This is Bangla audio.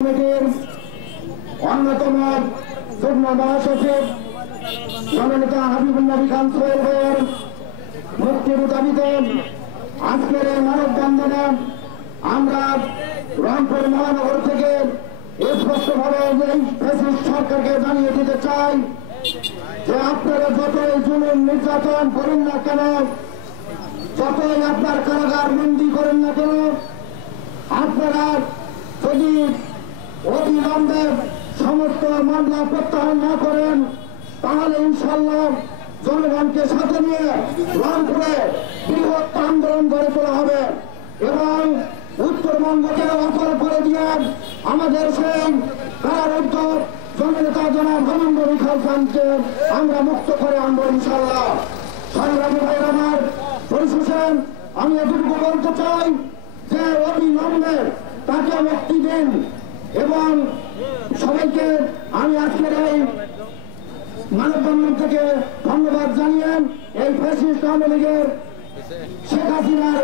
কমিটির অন্যতম যুগ্ম মহাসচিব জননেতা হাবিবুল্লাহ খান সোহেল ভাইয়ের মুক্তির দাবিতে আজকের এই মানববন্ধনে আমরা রংপুর মহানগর থেকে স্পষ্টভাবে এই ফ্যাসিস্ট সরকারকে জানিয়ে দিতে চাই যে আপনারা যতই জুলুম নির্যাতন করেন না কেন, যতই আপনার কারাগার বন্দী করেন না কেন, আপনারা যদি অবিলম্বে সমস্ত মামলা প্রত্যাহার না করেন তাহলে ইনশাল্লাহ জনগণকে সাথে নিয়ে রংপুরে বৃহৎ আন্দোলন গড়ে তোলা হবে এবং উত্তরবঙ্গকে অচল করে দিয়ে আমাদের সেই কারারুদ্ধ জননেতা জনাব হাবিবুল্লাহ খানকে আমরা মুক্ত করে আনবো ইনশাল্লাহ। সংগ্রামী ভাইয়ের আমার পরিশেষে আমি এটুকু বলতে চাই যে অবিলম্বে তাকে মুক্তি দিন এবং সবাইকে আমি আজকের এই মানববন্ধন থেকে ধন্যবাদ জানিয়ে এই ফ্যাসিস্ট আওয়ামী লীগের শেখ হাসিনার